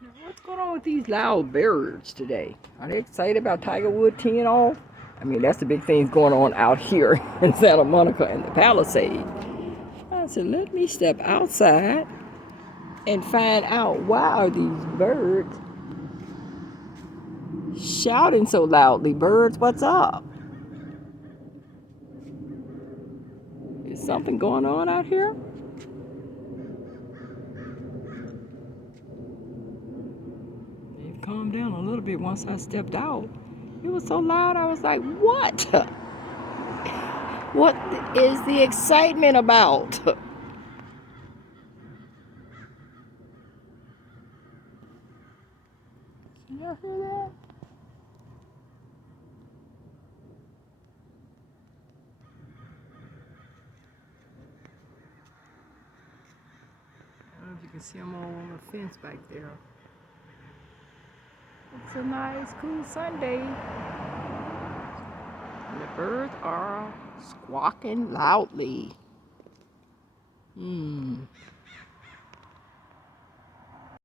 Now, what's going on with these loud birds today? Are they excited about Tiger Woods teeing off? I mean, that's the big things going on out here in Santa Monica and the Palisades. I said, let me step outside and find out why are these birds shouting so loudly. Birds, what's up? Is something going on out here? It calmed down a little bit once I stepped out. It was so loud, I was like, what? What is the excitement about? Can y'all hear that? I don't know if you can see them all on the fence back there. It's a nice, cool Sunday. And the birds are squawking loudly.